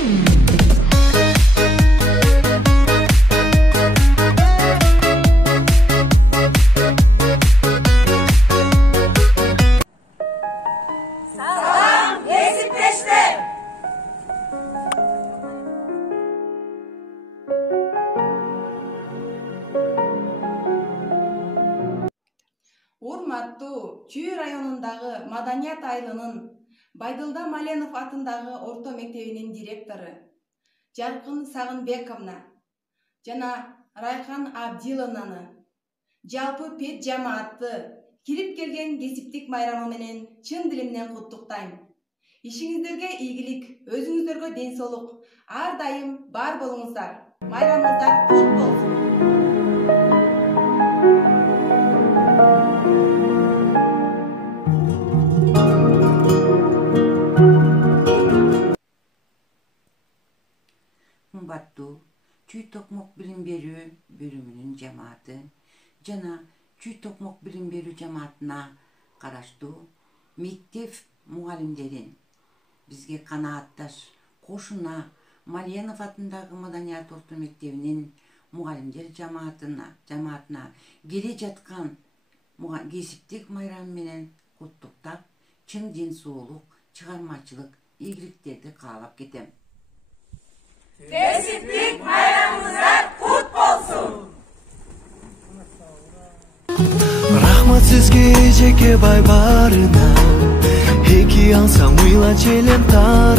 Salam Gesipleşler. Урматтуу Чүй районундагы Маданият айылынын Байдылда Маленов атындагы орто мектебинин директору Жаркын Сагынбековна жана Райхан Абдиловнаны жалпы пет жамаатты кирип келген кесиптик майрамы менен чын дилимден куттуктайм. Ишиңиздерге ийгилик, өзүңүздөргө ден соолук, ар дайым бар болуңуздар. Майрамыңыздар кут болсун. Кымбаттуу Чүй Токмок билим берүү бөлүмүнүн жамааты жана Чүй Токмок билим берүү жамаатына караштуу мектеп мугалимдерин бизге канаатташ кошуна Маленов атындагы Маданият орто мектебинин мугалимдер жамаатына келе жаткан кесиптик майрам менен куттуктап, чын ден соолук, чыгармачылык ийгиликтерди каалап кетем. Kesiplik bayramınızlar kut olsun. Rahmat sizge jeke bay barına, heki alsam uyla çelen tar.